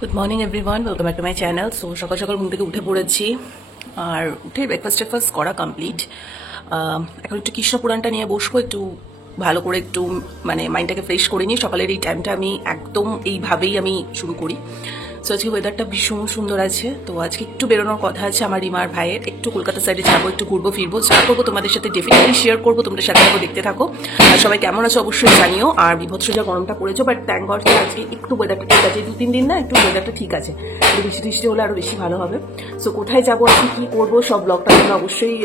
Good morning everyone, welcome back to my channel. So সকাল সকাল ঘুম থেকে উঠে পড়েছি, আর উঠে ব্রেকফাস্ট করা কমপ্লিট। এখন একটু কৃষ্ণ পুরাণটা নিয়ে বসবো, একটু ভালো করে একটু মানে মাইন্ডটাকে ফ্রেশ করে নিই। সকালের এই টাইমটা আমি একদম এইভাবেই আমি শুরু করি। সো আজকে ওয়েদারটা ভীষণ সুন্দর আছে, তো আজকে একটু বেরোনোর কথা আছে আমার রিমার ভাইয়ের। একটু কলকাতা সাইডে যাবো, একটু ঘুরবো ফিরবো, যা করবো তোমাদের সাথে ডেফিনেটলি শেয়ার করবো। তোমাদের সাথে থাকো, দেখতে থাকো। আর সবাই কেমন আছো অবশ্যই জানিও। আর বিভৎস যা গরমটা পড়েছো, বাট থ্যাংক গড আজকে একটু ওয়েদারটা ঠিক আছে। 2-3 দিন না একটু ওয়েদারটা ঠিক আছে, বৃষ্টি হলে আরো বেশি ভালো হবে। সো কোথায় যাবো, আজকে কি করবো, সব ব্লগটা তোমরা অবশ্যই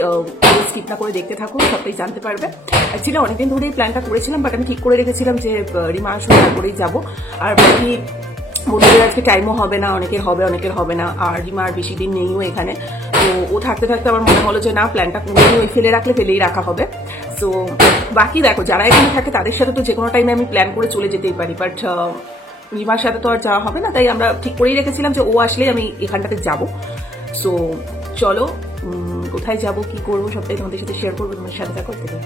স্কিপ না করে দেখতে থাকো, সবটাই জানতে পারবে। অ্যাকচুয়ালি অনেকদিন ধরেই প্ল্যানটা করেছিলাম, বাট আমি ঠিক করে রেখেছিলাম যে রিমা আসলে তারপরেই যাবো। আর বাকি বন্ধুদের আজকে টাইমও হবে না, অনেকের হবে অনেকের হবে না। আর রিমা আর বেশি দিন নেইও এখানে, তো ও থাকতে থাকতে আমার মনে হলো যে না, প্ল্যানটা ওই ফেলে রাখলে ফেলেই রাখা হবে। সো বাকি দেখো, যারা এখানে থাকে তাদের সাথে তো যে কোনো টাইমে আমি প্ল্যান করে চলে যেতেই পারি, বাট রিমার সাথে তো আর যাওয়া হবে না। তাই আমরা ঠিক করেই রেখেছিলাম যে ও আসলেই আমি এখানটাতে যাবো। সো চলো, কোথায় যাব কি করবো সবটাই তোমাদের সাথে শেয়ার করবো, তোমাদের সাথে দেখা করতে পারি।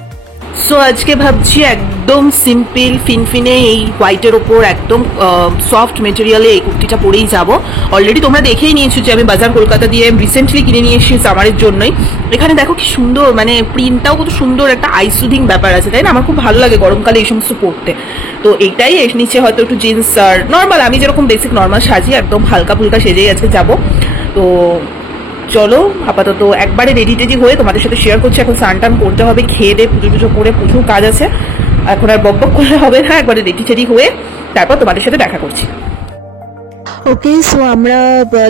সো আজকে ভাবছি একদম সিম্পল ফিনফিনে এই হোয়াইটের ওপর একদম সফট মেটেরিয়ালে এই কুর্তিটা পরেই যাব। অলরেডি তোমরা দেখেই নিয়েছো যে আমি বাজার কলকাতা দিয়ে রিসেন্টলি কিনে নিয়ে এসেছি সামারের জন্যই। এখানে দেখো কি সুন্দর, মানে প্রিন্টটাও কত সুন্দর, একটা আইসুদিং ব্যাপার আছে, তাই না? আমার খুব ভালো লাগে গরমকালে এই সমস্ত পরতে। তো এইটাই, নিচে হয়তো একটু জিন্স আর নর্মাল, আমি যেরকম বেসিক নর্মাল সাজি, একদম হালকা ফুলকা সেজেই আজকে যাবো। তো চলো আপাতত একবারে রেডি টেডি হয়ে তোমাদের সাথে শেয়ার করছি। এখন স্নান টান করতে হবে, খেয়ে দিয়ে পুজো টুজো করে প্রচুর কাজ আছে, এখন আর বক বক করলে হবে না। একবারে রেডি টেডি হয়ে তারপর তোমাদের সাথে দেখা করছি। ওকে, সো আমরা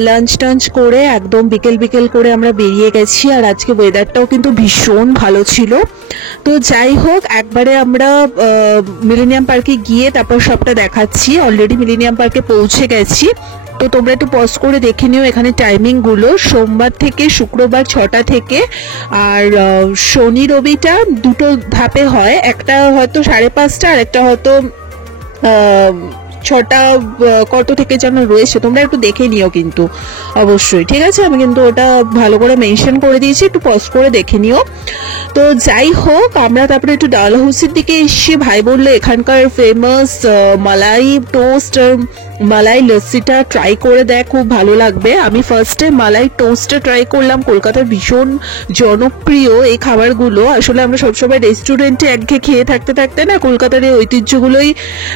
লাঞ্চ টাঞ্চ করে একদম বিকেল বিকেল করে আমরা বেরিয়ে গেছি। আর আজকে ওয়েদারটাও কিন্তু ভীষণ ভালো ছিল। তো যাই হোক, একবারে আমরা মিলেনিয়াম পার্কে গিয়ে তারপর সবটা দেখাচ্ছি। অলরেডি মিলেনিয়াম পার্কে পৌঁছে গেছি, তো তোমরা একটু পজ করে দেখে নিও এখানে টাইমিংগুলো। সোমবার থেকে শুক্রবার 6টা থেকে, আর শনি রবিটা দুটো ধাপে হয়, একটা হয়তো 5:30 আর একটা হয়তো 6টা কত থেকে যেন রয়েছে, তোমরা একটু দেখে নিও কিন্তু অবশ্যই, ঠিক আছে? আমি কিন্তু ওটা ভালো করে মেনশন করে দিয়েছি, একটু পজ করে দেখে নিও। তো যাই হোক, আমরা তারপরে একটু ডালহাউসের দিকে এসেছি। ভাই বললো এখানকার ফেমাস মালাই টোস্ট, মালাই লস্যিটা ট্রাই করে দেখ, খুব ভালো লাগবে। আমি ফার্স্টে মালাই টোস্টটা ট্রাই করলাম। কলকাতার ভীষণ জনপ্রিয় এই খাবারগুলো। আসলে আমরা সবসময় রেস্টুরেন্টে একঘেয়ে খেয়ে থাকতে থাকতে না, কলকাতার এই ঐতিহ্যগুলোই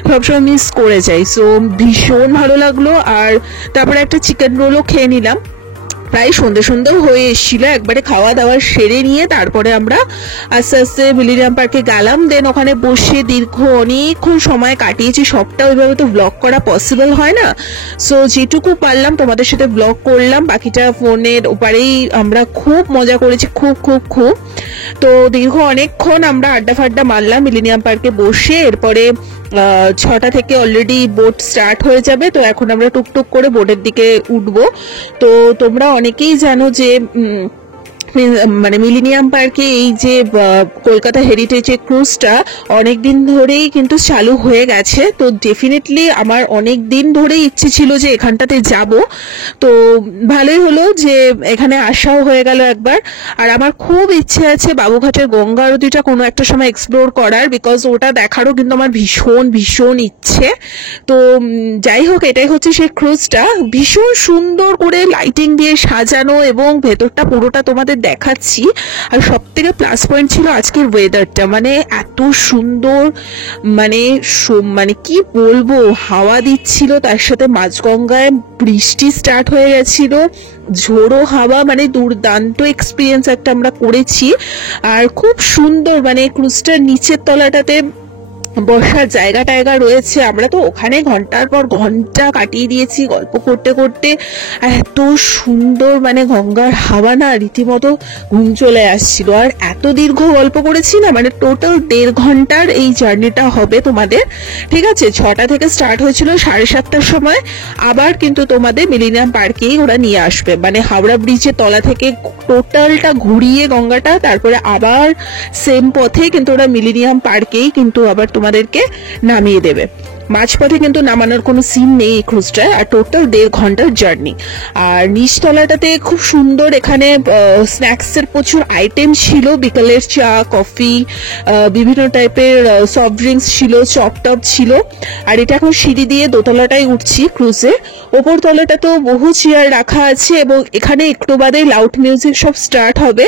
সবসময় মিস করে যাই। সো ভীষণ ভালো লাগলো। আর তারপরে একটা চিকেন রোলও খেয়ে নিলাম। প্রায় সন্ধ্যে হয়ে এসেছিল। একবারে খাওয়া দাওয়া সেরে নিয়ে তারপরে আমরা আস্তে আস্তে মিলেনিয়াম পার্কে গেলাম। দেন ওখানে বসে দীর্ঘ অনেকক্ষণ সময় কাটিয়েছি। সবটা ওইভাবে তো ব্লগ করা পসিবল হয় না, সো যেটুকু পারলাম তোমাদের সাথে ব্লগ করলাম, বাকিটা ফোনের ওপারেই। আমরা খুব মজা করেছি, খুব খুব খুব। তো দীর্ঘ অনেকক্ষণ আমরা আড্ডা ফাড্ডা মারলাম মিলেনিয়াম পার্কে বসে। এরপরে 6টা থেকে অলরেডি বোট স্টার্ট হয়ে যাবে, তো এখন আমরা টুকটুক করে বোটের দিকে উঠবো। তো তোমরা অনেকেই জানো যে মানে মিলেনিয়াম পার্কে এই যে কলকাতা হেরিটেজের ক্রুজটা অনেকদিন ধরেই কিন্তু চালু হয়ে গেছে। তো ডেফিনেটলি আমার অনেক দিন ধরেই ইচ্ছে ছিল যে এখানটাতে যাব, তো ভালোই হলো যে এখানে আসাও হয়ে গেল একবার। আর আমার খুব ইচ্ছে আছে বাবুঘাটের গঙ্গা আরতিটা কোনো একটা সময় এক্সপ্লোর করার, বিকজ ওটা দেখারও কিন্তু আমার ভীষণ ভীষণ ইচ্ছে। তো যাই হোক, এটাই হচ্ছে সেই ক্রুজটা, ভীষণ সুন্দর করে লাইটিং দিয়ে সাজানো এবং ভেতরটা পুরোটা তোমাদের দেখাচ্ছি। আর সব থেকে প্লাস পয়েন্ট ছিল আজকের ওয়েদারটা, মানে এত সুন্দর, মানে কি বলবো, হাওয়া দিচ্ছিল, তার সাথে মাঝগঙ্গায় বৃষ্টি স্টার্ট হয়ে গেছিল, ঝোড়ো হাওয়া, মানে দুর্দান্ত এক্সপিরিয়েন্স একটা আমরা করেছি। আর খুব সুন্দর, মানে ক্রুজটার নিচের তলাটাতে বসার জায়গা টায়গা রয়েছে। আমরা তো ওখানে ঘন্টার পর ঘন্টা কাটিয়ে দিয়েছি গল্প করতে করতে। আর এত সুন্দর, মানে গঙ্গার হাওয়া না, রীতিমতো ঘুম চলে আসছিল। আর এত দীর্ঘ গল্প করেছি না, মানে টোটাল 1.5 ঘন্টার এই জার্নিটা হবে তোমাদের, ঠিক আছে? 6টা থেকে স্টার্ট হয়েছিল, 7:30টার সময় আবার কিন্তু তোমাদের মিলেনিয়াম পার্কেই ওরা নিয়ে আসবে, মানে হাওড়া ব্রিজের তলা থেকে টোটালটা ঘুরিয়ে গঙ্গাটা, তারপরে আবার সেম পথে কিন্তু ওরা মিলেনিয়াম পার্কেই কিন্তু আবার তোমাদেরকে নামিয়ে দেবে। মাঝপথে কিন্তু নামানোর কোনো সিন নেই এই ক্রুজটায়, আর টোটাল 1.5 ঘন্টার জার্নি। আর নিচতলাটাতে খুব সুন্দর, এখানে স্ন্যাক্সের প্রচুর আইটেম ছিল, বিকালের চা, কফি, বিভিন্ন টাইপের সফট ড্রিঙ্কস ছিল, চপ টপ ছিল। আর এটা এখন সিঁড়ি দিয়ে দোতলাটায় উঠছি ক্রুজে। ওপর তলাটা তো বহু চেয়ার রাখা আছে, এবং এখানে একটু বাদে লাউড মিউজিক সব স্টার্ট হবে।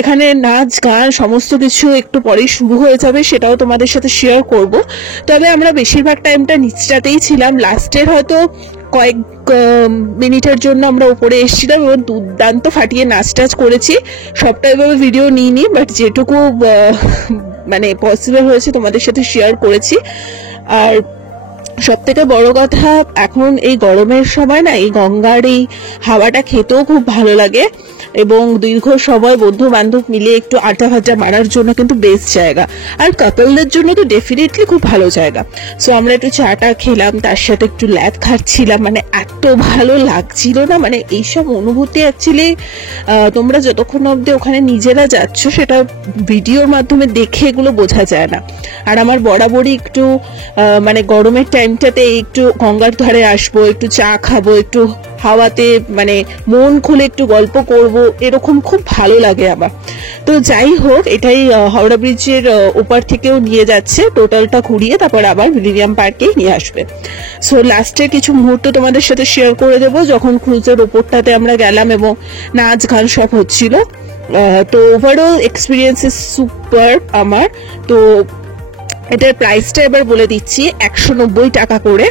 এখানে নাচ গান সমস্ত কিছু একটু পরেই শুরু হয়ে যাবে, সেটাও তোমাদের সাথে শেয়ার করব। তবে আমরা বেশিরভাগ টাইমটা নিচটাতেই ছিলাম, লাস্টের হয়তো কয়েক মিনিটের জন্য আমরা উপরে এসেছিলাম এবং দুর্দান্ত ফাটিয়ে নাচ টাচ করেছি। সবটা এভাবে ভিডিও নিইনি, বাট যেটুকু মানে পসিবল হয়েছে তোমাদের সাথে শেয়ার করেছি। আর সব থেকে বড় কথা, এখন এই গরমের সময় না এই গঙ্গার এই হাওয়াটা খেতেও খুব ভালো লাগে, এবং দীর্ঘ সময় বন্ধু বান্ধব মিলে একটু আড্ডা ফাড্ডা মারার জন্য কিন্তু বেস্ট জায়গা, আর কাপলদের জন্য তো ডেফিনেটলি খুব ভালো জায়গা। সো আমরা একটু চাটা খেলাম, তার সাথে একটু ল্যাদ খাচ্ছিলাম, মানে এত ভালো লাগছিল না, মানে এইসব অনুভূতি অ্যাকচুয়ালি তোমরা যতক্ষণ অব্দি ওখানে নিজেরা যাচ্ছ সেটা ভিডিওর মাধ্যমে দেখে এগুলো বোঝা যায় না। আর আমার বরাবরই একটু মানে গরমের টাইমটাতে একটু গঙ্গার ধারে আসবো, একটু চা খাবো, একটু হাওয়াতে মানে মন খুলে একটু গল্প করব, এরকম খুব ভালো লাগে আমার। তো যাই হোক, এটাই হাওড়া ব্রিজের ওপার থেকেও নিয়ে যাচ্ছে, টোটালটা ঘুরিয়ে তারপর আবার মিলেনিয়াম পার্কেই নিয়ে আসবে। সো লাস্টে কিছু মুহূর্ত তোমাদের সাথে শেয়ার করে দেবো, যখন ক্রুজের ওপরটাতে আমরা গেলাম এবং নাচ গান সব হচ্ছিল। তো ওভারঅল এক্সপিরিয়েন্স ইজ সুপার আমার। তো এটার প্রাইসটা এবার বলে দিচ্ছি, 190 টাকা করে,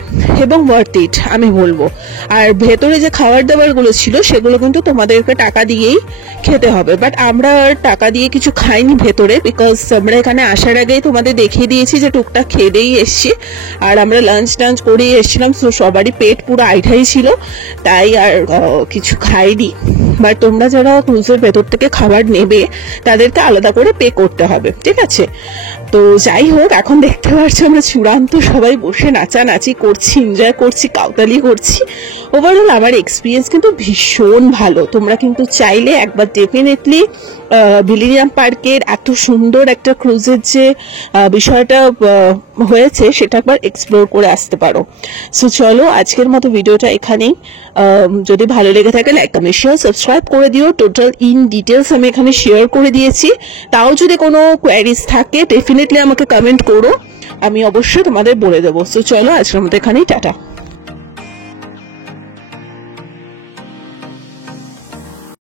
এবং ওয়ার্থ ইট আমি বলবো। আর ভেতরে যে খাবার দাবার গুলো ছিল সেগুলো কিন্তু তোমাদেরকে টাকা দিয়েই খেতে হবে, বাট আমরা আর টাকা দিয়ে কিছু খাইনি ভেতরে, বিকজ আমরা এখানে আসার আগেই তোমাদের দেখিয়ে দিয়েছি যে টুকটাক খেয়ে দিয়েই এসছি, আর আমরা লাঞ্চ টাঞ্চ করেই এসছিলাম। সো সবারই পেট পুরো আইঠাই ছিল, তাই আর কিছু খাইনি। বাট তোমরা যারা ক্রুজের ভেতর থেকে খাবার নেবে তাদেরকে আলাদা করে পে করতে হবে, ঠিক আছে? তো যাই হোক, এখন দেখতে পাচ্ছি আমরা চূড়ান্ত সবাই বসে নাচানাচি করছি, এনজয় করছি, কাউতালি করছি। ওভারঅল আমার এক্সপিরিয়েন্স কিন্তু ভীষণ ভালো। তোমরা কিন্তু চাইলে একবার ডেফিনেটলি মিলেনিয়াম পার্কের এত সুন্দর একটা ক্রুজের যে বিষয়টা হয়েছে সেটা একবার এক্সপ্লোর করে আসতে পারো। সো চলো, আজকের মতো ভিডিওটা এখানেই। যদি ভালো লেগে থাকে লাইক কমেন্ট শেয়ার সাবস্ক্রাইব করে দিও। টোটাল ইন ডিটেলস আমি এখানে শেয়ার করে দিয়েছি। তাও যদি কোনো কোয়ারিজ থাকে ডেফিনেটলি আমাকে কমেন্ট করো, আমি অবশ্যই তোমাদের বলে দেবো। সো চলো, আজকের মতো এখানেই, টাটা।